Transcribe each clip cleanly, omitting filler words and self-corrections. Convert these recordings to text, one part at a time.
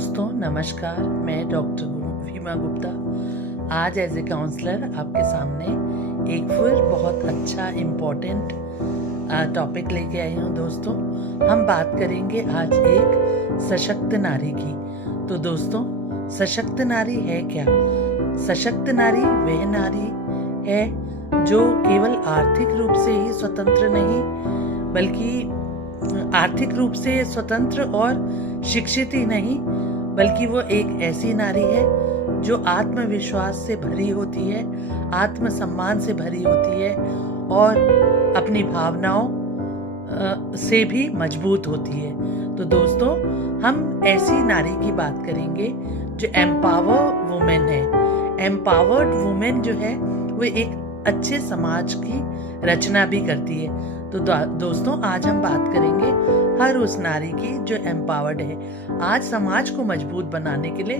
दोस्तों नमस्कार, मैं डॉक्टर भीमा गुप्ता आज एज ए काउंसलर आपके सामने एक फिर बहुत अच्छा इम्पोर्टेंट टॉपिक लेके आई हूँ। दोस्तों हम बात करेंगे आज एक सशक्त नारी की। तो दोस्तों सशक्त नारी है क्या? सशक्त नारी वह नारी है जो केवल आर्थिक रूप से ही स्वतंत्र नहीं बल्कि आर्थिक रूप से स्वतंत्र और शिक्षित ही नहीं बल्कि वो एक ऐसी नारी है जो आत्मविश्वास से भरी होती है, आत्मसम्मान से भरी होती है और अपनी भावनाओं से भी मजबूत होती है। तो दोस्तों हम ऐसी नारी की बात करेंगे जो एम्पावर वुमेन है। एम्पावर्ड वुमेन जो है वो एक अच्छे समाज की रचना भी करती है। तो दोस्तों आज हम बात करेंगे हर उस नारी की जो एम्पावर्ड है। आज समाज को मजबूत बनाने के लिए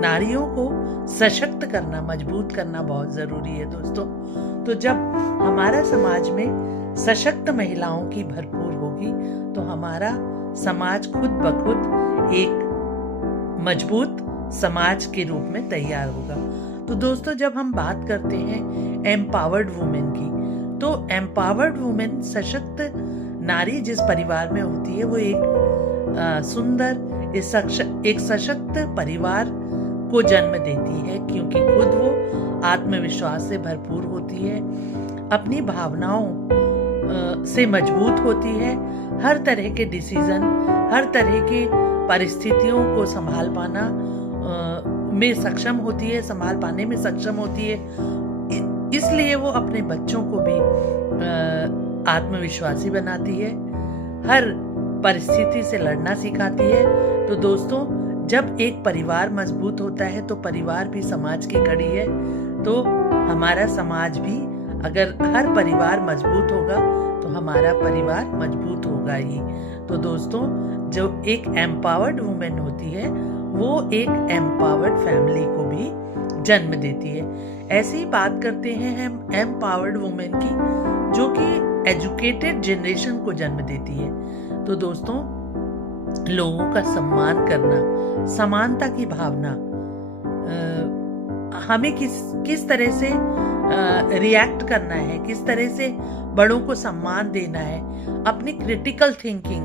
नारियों को सशक्त करना, मजबूत करना बहुत जरूरी है दोस्तों। तो जब हमारा समाज में सशक्त महिलाओं की भरपूर होगी तो हमारा समाज खुद ब खुद एक मजबूत समाज के रूप में तैयार होगा। तो दोस्तों जब हम बात करते हैं एम्पावर्ड वुमेन की, तो एम्पावर्ड वुमेन सशक्त नारी जिस परिवार में होती है वो एक सुंदर एक सशक्त परिवार को जन्म देती है, क्योंकि खुद वो आत्मविश्वास से भरपूर होती है, अपनी भावनाओं से मजबूत होती है, हर तरह के डिसीजन, हर तरह के परिस्थितियों को संभाल पाना में सक्षम होती है, संभाल पाने में सक्षम होती है। इसलिए वो अपने बच्चों को भी आत्मविश्वासी बनाती है, हर परिस्थिति से लड़ना सिखाती है। तो दोस्तों जब एक परिवार मजबूत होता है तो परिवार भी समाज की कड़ी है। तो हमारा समाज भी, अगर हर परिवार मजबूत होगा तो हमारा परिवार मजबूत होगा ही। तो दोस्तों जो एक एम्पावर्ड वुमेन होती है वो एक एम्पावर्ड फैमिली को भी जन्म देती है। ऐसी ही बात करते हैं हम एम्पावर्ड वुमेन की जो कि एजुकेटेड जनरेशन को जन्म देती है। तो दोस्तों लोगों का सम्मान करना, समानता की भावना, हमें किस तरह से रिएक्ट करना है, किस तरह से बड़ों को सम्मान देना है, अपनी क्रिटिकल थिंकिंग,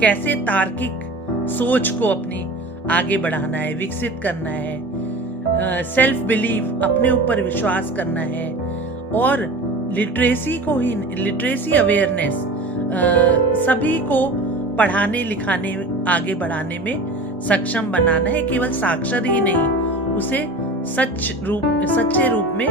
कैसे तार्किक सोच को अपनी आगे बढ़ाना है, विकसित करना है, सेल्फ बिलीव, अपने ऊपर विश्वास करना है और लिटरेसी अवेयरनेस, सभी को पढ़ाने लिखाने आगे बढ़ाने में सक्षम बनाना है। केवल साक्षर ही नहीं, उसे सच्चे रूप में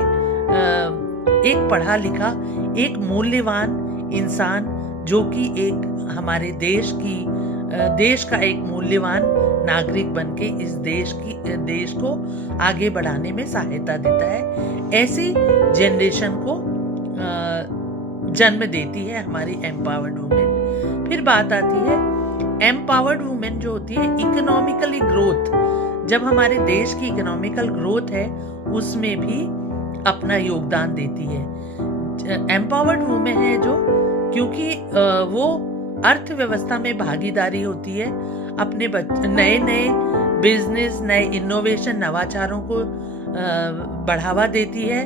एक पढ़ा लिखा, एक मूल्यवान इंसान जो कि एक हमारे देश का एक मूल्यवान नागरिक बनके इस देश को आगे बढ़ाने में सहायता देता है। ऐसी जनरेशन को जन्म देती है हमारी एम्पावर्ड वुमेन। फिर बात आती है एम्पावर्ड वुमेन जो होती है इकोनॉमिकली ग्रोथ। जब हमारे देश की इकोनॉमिकल ग्रोथ है उसमें भी अपना योगदान देती है। एम्पावर्ड वुमेन है जो, क्योंकि वो अर्थव्यवस्था में भागीदारी होती है, अपने नए बिजनेस, नए इनोवेशन, नवाचारों को बढ़ावा देती है,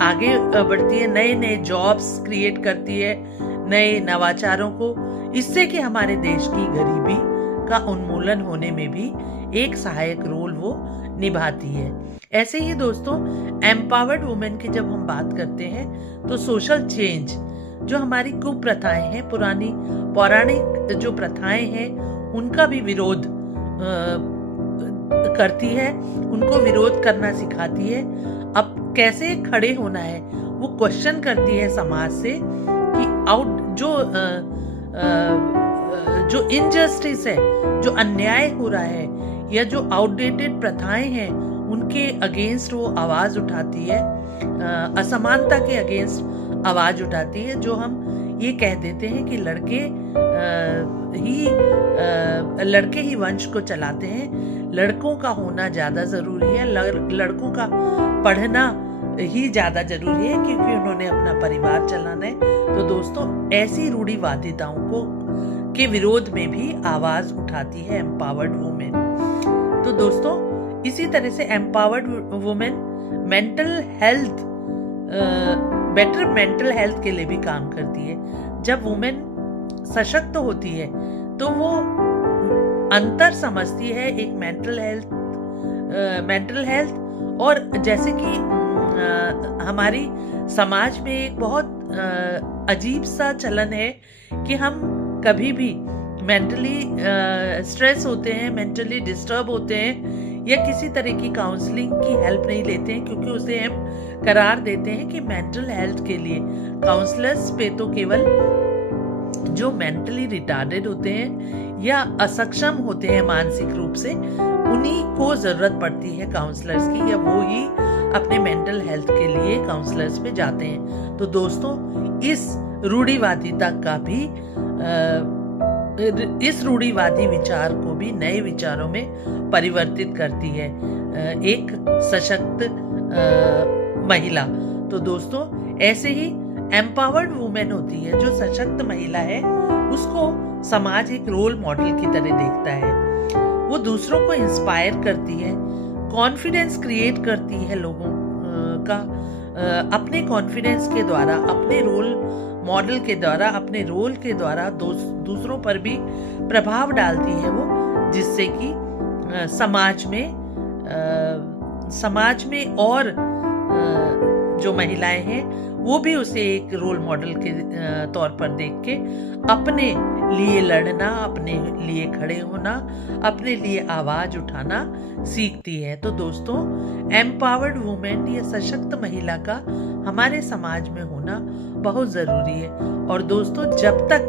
आगे बढ़ती है, नए जॉब्स क्रिएट करती है, नए नवाचारों को, इससे कि हमारे देश की गरीबी का उन्मूलन होने में भी एक सहायक रोल वो निभाती है। ऐसे ही दोस्तों एम्पावर्ड वुमेन की जब हम बात करते हैं तो सोशल चेंज, जो हमारी कुप्रथाएं हैं, पुरानी पौराणिक जो प्रथाएं हैं उनका भी विरोध करती है, उनको विरोध करना सिखाती है। अब कैसे खड़े होना है वो क्वेश्चन करती है समाज से कि जो इनजस्टिस है, जो अन्याय हो रहा है या जो आउटडेटेड प्रथाएं हैं उनके अगेंस्ट वो आवाज उठाती है, असमानता के अगेंस्ट आवाज उठाती है। जो हम ये कह देते हैं कि लड़के ही वंश को चलाते हैं, लड़कों का होना ज्यादा जरूरी है, लड़कों का पढ़ना ही ज्यादा जरूरी है क्योंकि उन्होंने अपना परिवार चलाना है। तो दोस्तों ऐसी रूढ़िवादिताओं को के विरोध में भी आवाज उठाती है एम्पावर्ड वुमेन। तो दोस्तों इसी तरह से empowered women mental health, better mental health के लिए भी काम करती है। जब वुमेन सशक्त होती है तो वो अंतर समझती है एक मेंटल हेल्थ और जैसे कि हमारी समाज में एक बहुत अजीब सा चलन है कि हम कभी भी मेंटली स्ट्रेस होते हैं, मेंटली डिस्टर्ब होते हैं या किसी तरह की काउंसलिंग की हेल्प नहीं लेते हैं, क्योंकि उसे हम करार देते हैं कि मेंटल हेल्थ के लिए काउंसलर्स पे तो केवल जो मेंटली रिटार्डेड होते हैं या असक्षम होते हैं मानसिक रूप से, उन्हीं को जरूरत पड़ती है काउंसलर्स की, या वो ही अपने मेंटल हेल्थ के लिए काउंसलर्स पे जाते हैं। तो दोस्तों इस रूढ़िवादिता का भी इस रूढ़िवादी विचार को भी नए विचारों में परिवर्तित करती है एक सशक्त महिला। तो दोस्तों ऐसे ही एम्पावर्ड वुमेन होती है, जो सशक्त महिला है उसको समाज एक रोल मॉडल की तरह देखता है। वो दूसरों को इंस्पायर करती है, कॉन्फिडेंस क्रिएट करती है लोगों का, अपने कॉन्फिडेंस के द्वारा, अपने रोल मॉडल के द्वारा, अपने रोल के द्वारा दूसरों पर भी प्रभाव डालती है वो, जिससे कि समाज में और जो महिलाएं हैं वो भी उसे एक रोल मॉडल के तौर पर देख के अपने लिए लड़ना, अपने लिए खड़े होना, अपने लिए आवाज उठाना सीखती है। तो दोस्तों एम्पावर्ड वुमेन या सशक्त महिला का हमारे समाज में होना बहुत जरूरी है। और दोस्तों जब तक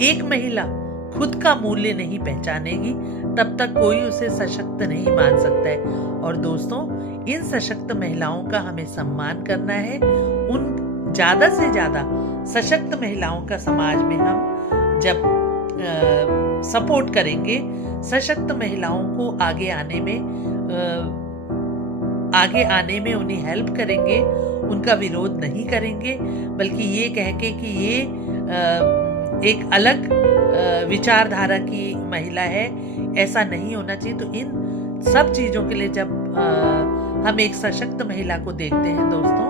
एक महिला खुद का मूल्य नहीं पहचानेगी तब तक कोई उसे सशक्त नहीं मान सकता है। और दोस्तों इन सशक्त महिलाओं का हमें सम्मान करना है। उन ज्यादा से ज्यादा सशक्त महिलाओं का समाज में हम जब सपोर्ट करेंगे, सशक्त महिलाओं को आगे आने में उन्हें हेल्प करेंगे, उनका विरोध नहीं करेंगे, बल्कि ये कह के कि ये एक अलग विचारधारा की महिला है, ऐसा नहीं होना चाहिए। तो इन सब चीजों के लिए जब हम एक सशक्त महिला को देखते हैं दोस्तों,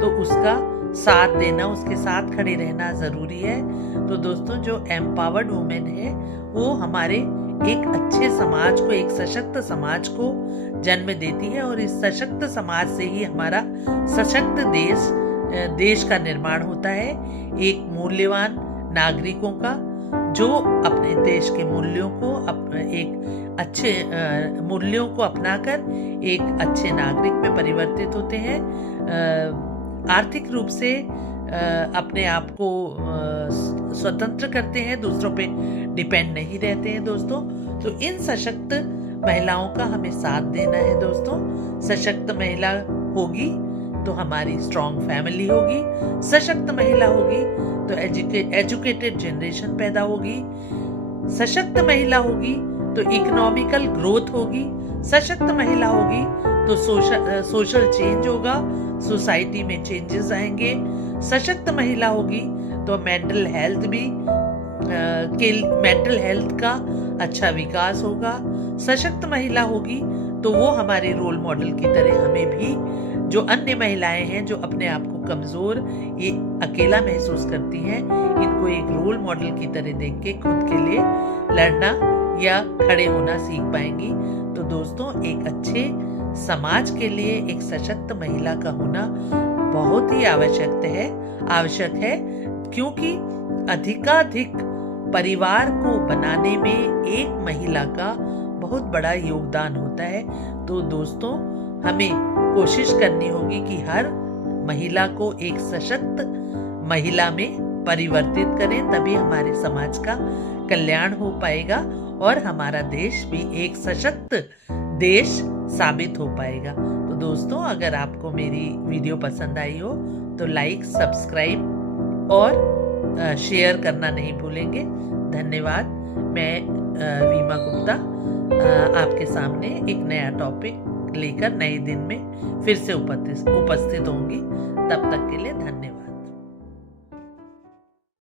तो उसका साथ देना, उसके साथ खड़े रहना जरूरी है। तो दोस्तों जो एम्पावर्ड वुमेन है वो हमारे एक अच्छे समाज को, एक सशक्त समाज को जन्म देती है, और इस सशक्त समाज से ही हमारा सशक्त देश का निर्माण होता है, एक मूल्यवान नागरिकों का, जो अपने देश के मूल्यों को एक अच्छे मूल्यों को अपनाकर एक अच्छे नागरिक में परिवर्तित होते हैं, आर्थिक रूप से अपने आप को स्वतंत्र करते हैं, दूसरों पे डिपेंड नहीं रहते हैं दोस्तों। तो इन सशक्त महिलाओं का हमें साथ देना है दोस्तों। सशक्त महिला होगी तो हमारी स्ट्रॉन्ग फैमिली होगी, सशक्त महिला होगी तो एजुकेटेड जनरेशन पैदा होगी, सशक्त महिला होगी तो इकोनॉमिकल ग्रोथ होगी, सशक्त महिला होगी तो सोशल चेंज होगा, सोसाइटी में चेंजेस आएंगे, सशक्त महिला होगी तो मेंटल हेल्थ का अच्छा विकास होगा, सशक्त महिला होगी तो वो हमारे रोल मॉडल की तरह हमें भी, जो अन्य महिलाएं हैं जो अपने आप को कमजोर, ये अकेला महसूस करती हैं, इनको एक रोल मॉडल की तरह देख के खुद के लिए लड़ना या खड़े होना सीख पाएंगी। तो दोस्तों एक अच्छे समाज के लिए एक सशक्त महिला का होना बहुत ही आवश्यक है, क्योंकि अधिकाधिक परिवार को बनाने में एक महिला का बहुत बड़ा योगदान होता है। तो दोस्तों हमें कोशिश करनी होगी कि हर महिला को एक सशक्त महिला में परिवर्तित करें, तभी हमारे समाज का कल्याण हो पाएगा और हमारा देश भी एक सशक्त देश साबित हो पाएगा। तो दोस्तों अगर आपको मेरी वीडियो पसंद आई हो तो लाइक, सब्सक्राइब और शेयर करना नहीं भूलेंगे। धन्यवाद। मैं वीमा गुप्ता आपके सामने एक नया टॉपिक लेकर नए दिन में फिर से उपस्थित होंगी। तब तक के लिए धन्यवाद।